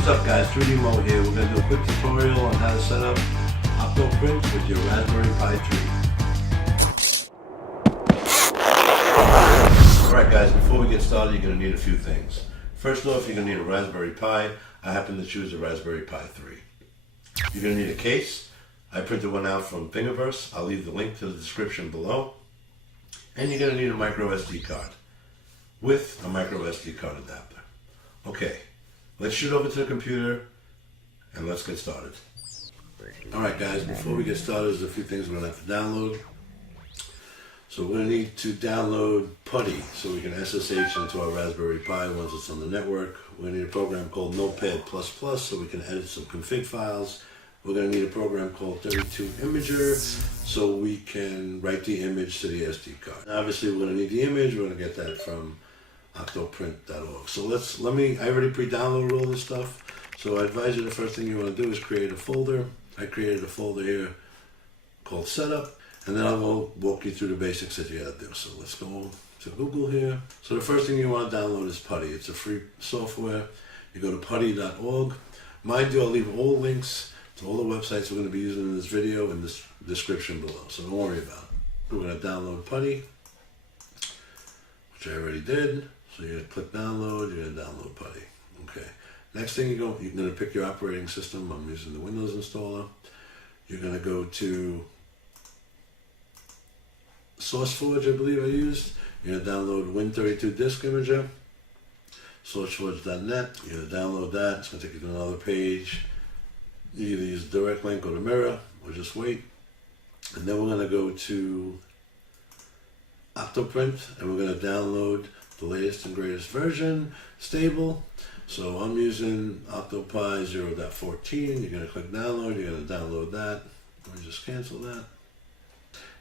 What's up guys, 3D Mo here. We're going to do a quick tutorial on how to set up OctoPrint with your Raspberry Pi 3. Alright guys, before we get started you're going to need a few things. First off, you're going to need a Raspberry Pi. I happen to choose a Raspberry Pi 3. You're going to need a case. I printed one out from Thingiverse. I'll leave the link to the description below. And you're going to need a micro SD card with a micro SD card adapter. Okay, let's shoot over to the computer and let's get started. Alright guys, before we get started, there's a few things we're going to have to download. So we're going to need to download Putty so we can SSH into our Raspberry Pi once it's on the network. We're going to need a program called Notepad++ so we can edit some config files. We're going to need a program called 32 Imager so we can write the image to the SD card. Obviously we're going to need the image. We're going to get that from OctoPrint.org. So I already pre-downloaded all this stuff. So I advise you the first thing you want to do is create a folder. I created a folder here called Setup, and then I'll go walk you through the basics that you got to do. So let's go to Google here. So the first thing you want to download is Putty. It's a free software. You go to putty.org. Mind you, I'll leave all links to all the websites we're going to be using in this video in this description below. So don't worry about it. We're going to download Putty, which I already did. So you're going to click download, you're going to download Putty. Okay. Next thing you're going to pick your operating system. I'm using the Windows installer. You're going to go to SourceForge, I believe I used. You're going to download Win32 Disk Imager, SourceForge.net. You're going to download that. It's going to take you to another page. You either use the direct link or the mirror, or just wait. And then we're going to go to OctoPrint, and we're going to download the latest and greatest version, stable. So I'm using OctoPi 0.14. You're going to click download. You're going to download that. Let me just cancel that.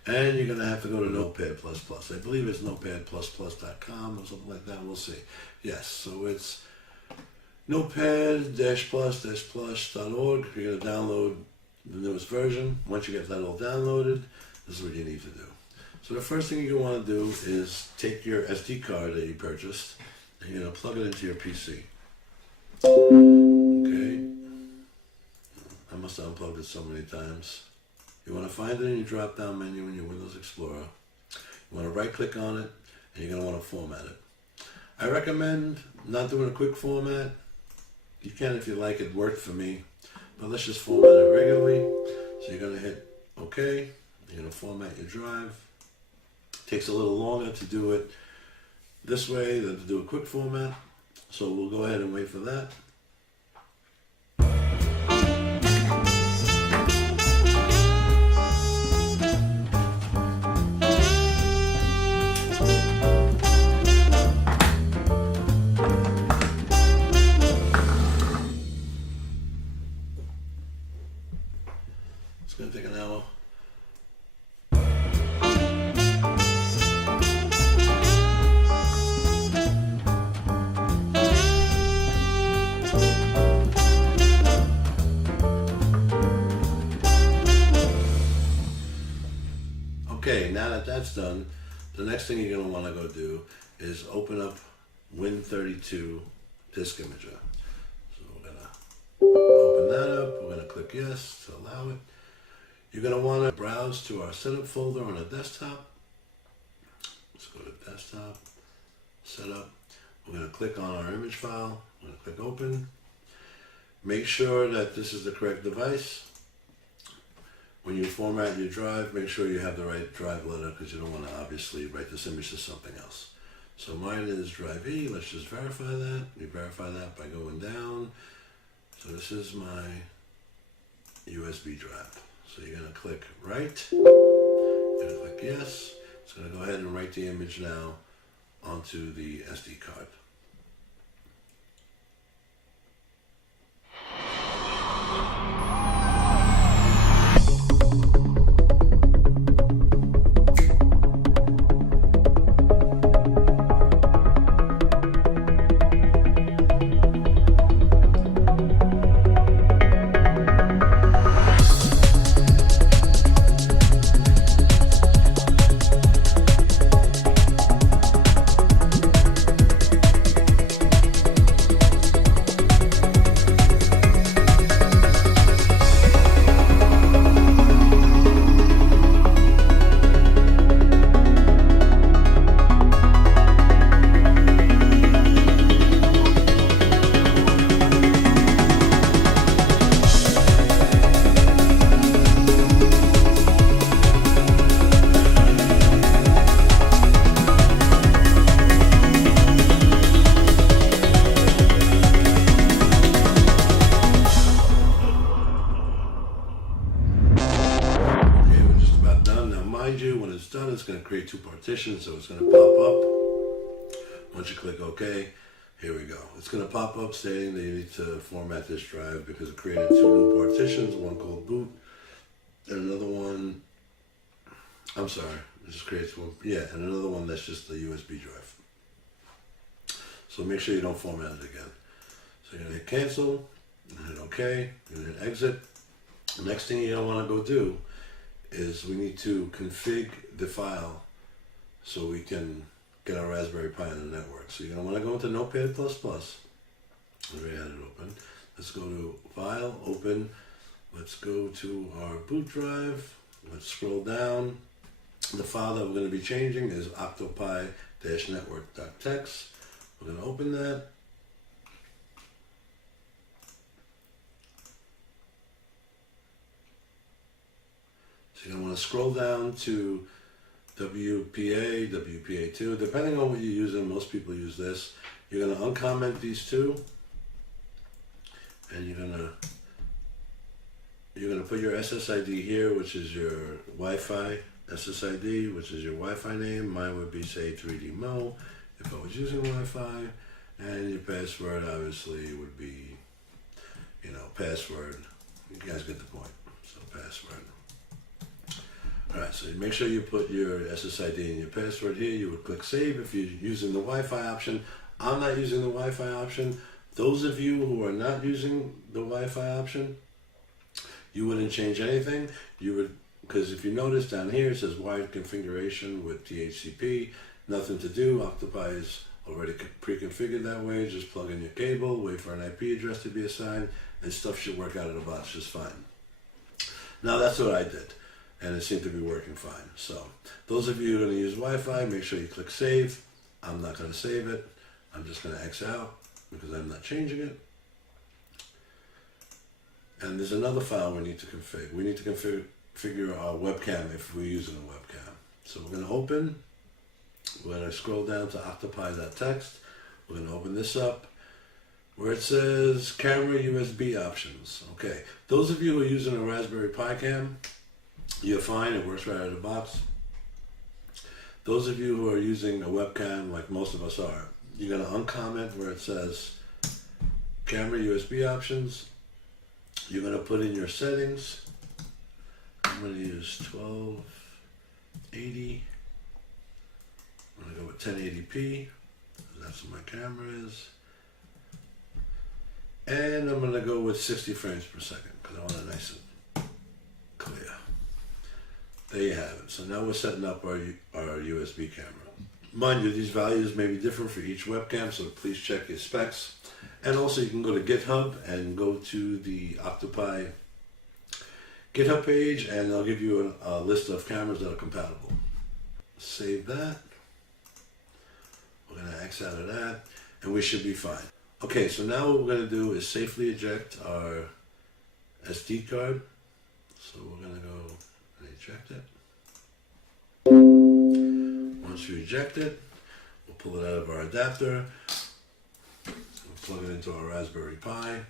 And you're going to have to go to Notepad++. I believe it's notepad++.com or something like that. We'll see. Yes, so it's notepad-plus-plus.org. You're going to download the newest version. Once you get that all downloaded, this is what you need to do. So the first thing you're going to want to do is take your SD card that you purchased and you're going to plug it into your PC. Okay. I must have unplugged it so many times. You want to find it in your drop-down menu in your Windows Explorer. You want to right-click on it and you're going to want to format it. I recommend not doing a quick format. You can if you like. It worked for me. But let's just format it regularly. So you're going to hit OK. You're going to format your drive. Takes a little longer to do it this way than to do a quick format, so we'll go ahead and wait for that. It's going to take an hour. Okay, now that that's done, the next thing you're going to want to go do is open up Win32 Disk Imager. So we're going to open that up. We're going to click yes to allow it. You're going to want to browse to our setup folder on a desktop. Let's go to desktop, setup. We're going to click on our image file. We're going to click open. Make sure that this is the correct device. When you format your drive, make sure you have the right drive letter because you don't want to obviously write this image to something else. So mine is drive E. Let's just verify that. We verify that by going down. So this is my USB drive. So you're going to click write. You're going to click yes. It's going to go ahead and write the image now onto the SD card. going to create two partitions, so it's going to pop up. Once you click OK, here we go. It's going to pop up stating that you need to format this drive because it created two new partitions, one called boot and another one, I'm sorry, it just creates one, yeah, and another one that's just the USB drive. So make sure you don't format it again. So you're going to hit cancel, and hit OK, and hit exit. The next thing you're going to want to go do is we need to configure the file so we can get our Raspberry Pi on the network. So you're going to want to go into Notepad++. I already had it open. Let's go to File, Open. Let's go to our boot drive. Let's scroll down. The file that we're going to be changing is octopi-network.txt. We're going to open that. So you're going to want to scroll down to WPA, WPA2, depending on what you're using. Most people use this. You're going to uncomment these two, and you're going to put your SSID here, which is your Wi-Fi SSID, which is your Wi-Fi name. Mine would be, say, 3DMO if I was using Wi-Fi, and your password obviously would be, you know, password. You guys get the point. So password. Alright, so make sure you put your SSID and your password here. You would click save if you're using the Wi-Fi option. I'm not using the Wi-Fi option. Those of you who are not using the Wi-Fi option, you wouldn't change anything. You would, because if you notice down here, it says wired configuration with DHCP. Nothing to do. Octopi is already pre-configured that way. Just plug in your cable, wait for an IP address to be assigned, and stuff should work out of the box just fine. Now that's what I did, and it seemed to be working fine. So those of you who are going to use Wi-Fi, make sure you click save. I'm not going to save it. I'm just going to X out because I'm not changing it. And there's another file we need to configure. We need to configure our webcam if we're using a webcam. So we're going to open. We're going to scroll down to octopi.txt. We're going to open this up where it says camera USB options. Okay, those of you who are using a Raspberry Pi cam, you're fine. It works right out of the box. Those of you who are using a webcam, like most of us are, you're going to uncomment where it says camera USB options. You're going to put in your settings. I'm going to use 1280. I'm going to go with 1080p. That's what my camera is. And I'm going to go with 60 frames per second because I want it nice and clear. There you have it. So now we're setting up our USB camera. Mind you, these values may be different for each webcam, so please check your specs. And also you can go to GitHub and go to the Octopi GitHub page, and they'll give you a list of cameras that are compatible. Save that. We're going to X out of that, and we should be fine. Okay, so now what we're going to do is safely eject our SD card. So we're going to go and eject it. Once you eject it, we'll pull it out of our adapter. We'll plug it into our Raspberry Pi.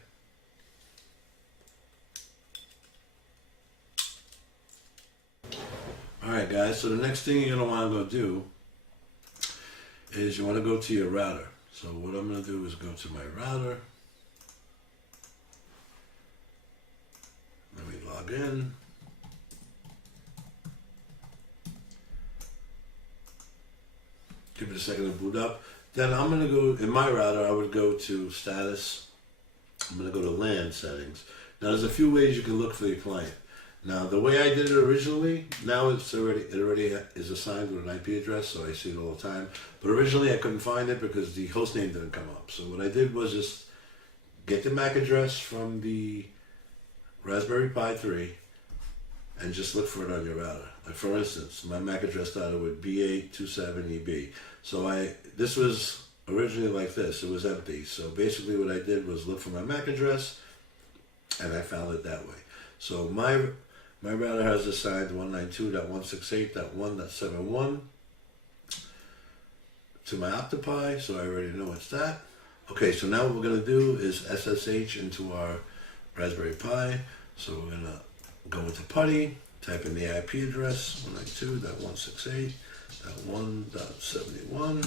Alright guys, so the next thing you're going to want to go do is you want to go to your router. So what I'm going to do is go to my router. Let me log in. Give it a second to boot up. Then I'm going to go, in my router, I would go to status. I'm going to go to LAN settings. Now there's a few ways you can look for your client. Now the way I did it originally, now it already is assigned with an IP address, so I see it all the time. But originally I couldn't find it because the host name didn't come up. So what I did was just get the MAC address from the Raspberry Pi 3 and just look for it on your router. Like for instance, my MAC address started with B827EB. So this was originally like this, it was empty. So basically what I did was look for my MAC address and I found it that way. So my router has assigned 192.168.1.71 to my Octopi, so I already know it's that. Okay, so now what we're going to do is SSH into our Raspberry Pi. So we're going to go into Putty, type in the IP address, 192.168. .1.71 and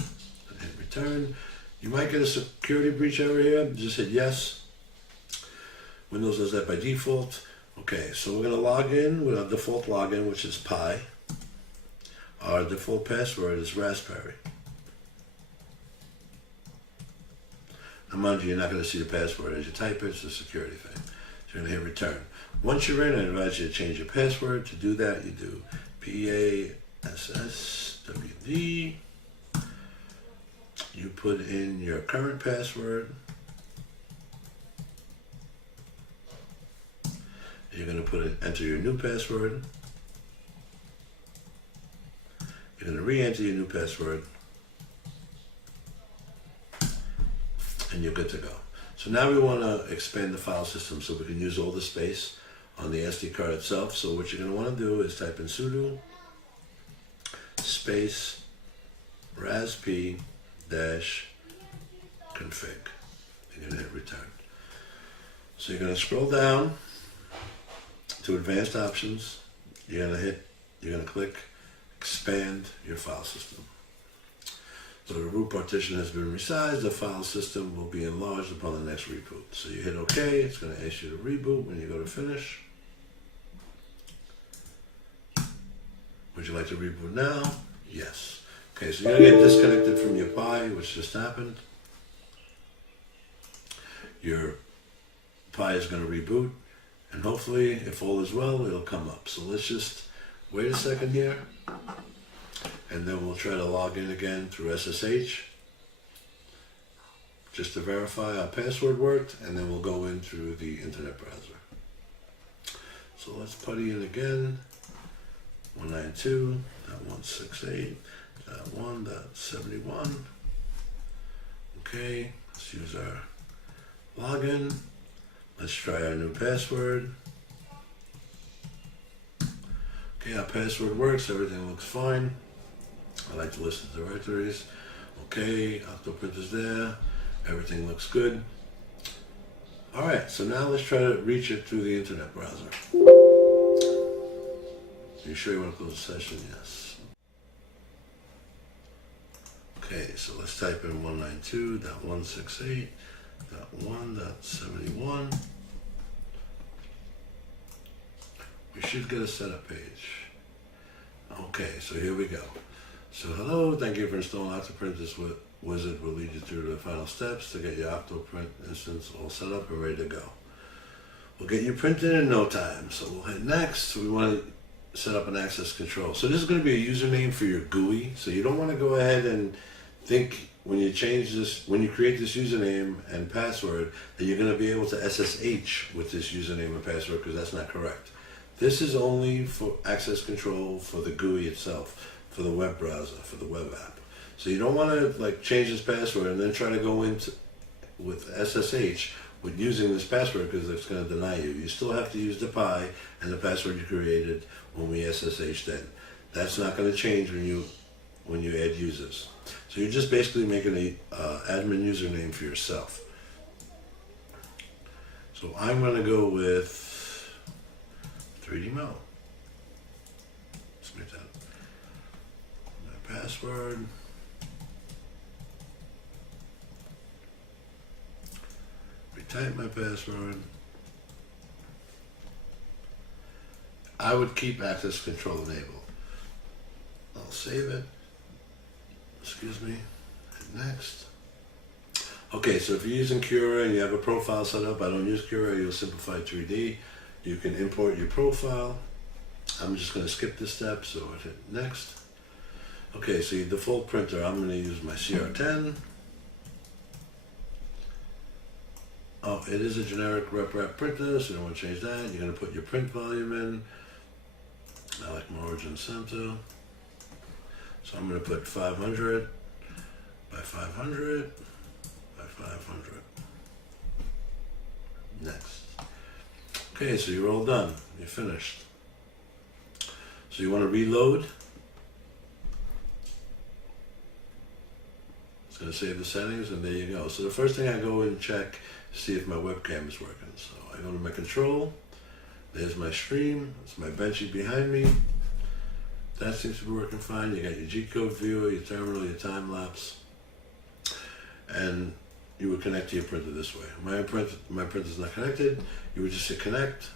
hit return. You might get a security breach error here. Just hit yes. Windows does that by default. Okay, so we're going to log in with our default login, which is Pi. Our default password is Raspberry. Now mind you, you're not going to see the password as you type it. It's a security thing. So you're going to hit return. Once you're in, I advise you to change your password. To do that, you do PASSWD. You put in your current password. You're going to enter your new password. You're going to re-enter your new password. And you're good to go. So now we want to expand the file system so we can use all the space on the SD card itself. So what you're going to want to do is type in sudo space rasp-config. You're going to hit return. So you're going to scroll down to advanced options. You're going to click expand your file system. So the root partition has been resized. The file system will be enlarged upon the next reboot. So you hit OK. It's going to ask you to reboot when you go to finish. Would you like to reboot now? Yes. Okay, so you're going to get disconnected from your Pi, which just happened. Your Pi is going to reboot, and hopefully, if all is well, it'll come up. So let's just wait a second here, and then we'll try to log in again through SSH, just to verify our password worked, and then we'll go in through the internet browser. So let's putty in again, 192.168.1.71. Okay, let's use our login. Let's try our new password. Okay, our password works, everything looks fine. I like to list the directories. Okay, OctoPrint is there, everything looks good. Alright, so now let's try to reach it through the internet browser. Are you sure you want to close the session? Yes. Okay, so let's type in 192.168.1.71. We should get a setup page. Okay, so here we go. So hello, thank you for installing OctoPrint. This wizard will lead you through the final steps to get your OctoPrint instance all set up and ready to go. We'll get you printed in no time. So we'll hit next. We want to set up an access control. So this is going to be a username for your GUI. So you don't want to go ahead and think when you change this, when you create this username and password, that you're going to be able to SSH with this username and password, because that's not correct. This is only for access control for the GUI itself, for the web browser, for the web app. So you don't want to like change this password and then try to go into with SSH with using this password, because it's going to deny you. You still have to use the Pi and the password you created when we SSH'd in. That's not going to change when you add users. So you're just basically making a admin username for yourself. So I'm going to go with 3D Mel. Let's make that my password. Retype my password. I would keep access control enabled. I'll save it. Excuse me. And next. Okay, so if you're using Cura and you have a profile set up, I don't use Cura, you'll simplify 3D. You can import your profile. I'm just going to skip this step, so I hit next. Okay, so your default printer, I'm going to use my CR-10. Oh, it is a generic rep printer, so you don't want to change that. You're going to put your print volume in. I like my origin center. So I'm going to put 500 by 500 by 500. Next. Okay, so you're all done. You're finished. So you want to reload. It's going to save the settings, and there you go. So the first thing I go and check to see if my webcam is working. So I go to my control. There's my stream. It's my bedsheet behind me. that seems to be working fine. You got your G-code viewer, your terminal, your time lapse, and you would connect to your printer this way. My printer's not connected. You would just hit connect.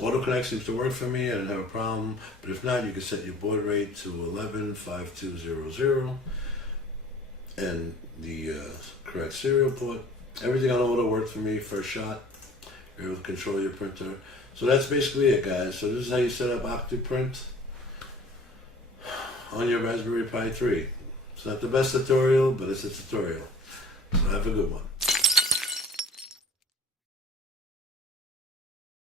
Auto connect seems to work for me. I didn't have a problem. But if not, you can set your baud rate to 115200 and the correct serial port. Everything on auto worked for me first shot. You're able to control your printer. So that's basically it, guys. So this is how you set up OctoPrint on your Raspberry Pi 3. It's not the best tutorial, but it's a tutorial. So have a good one.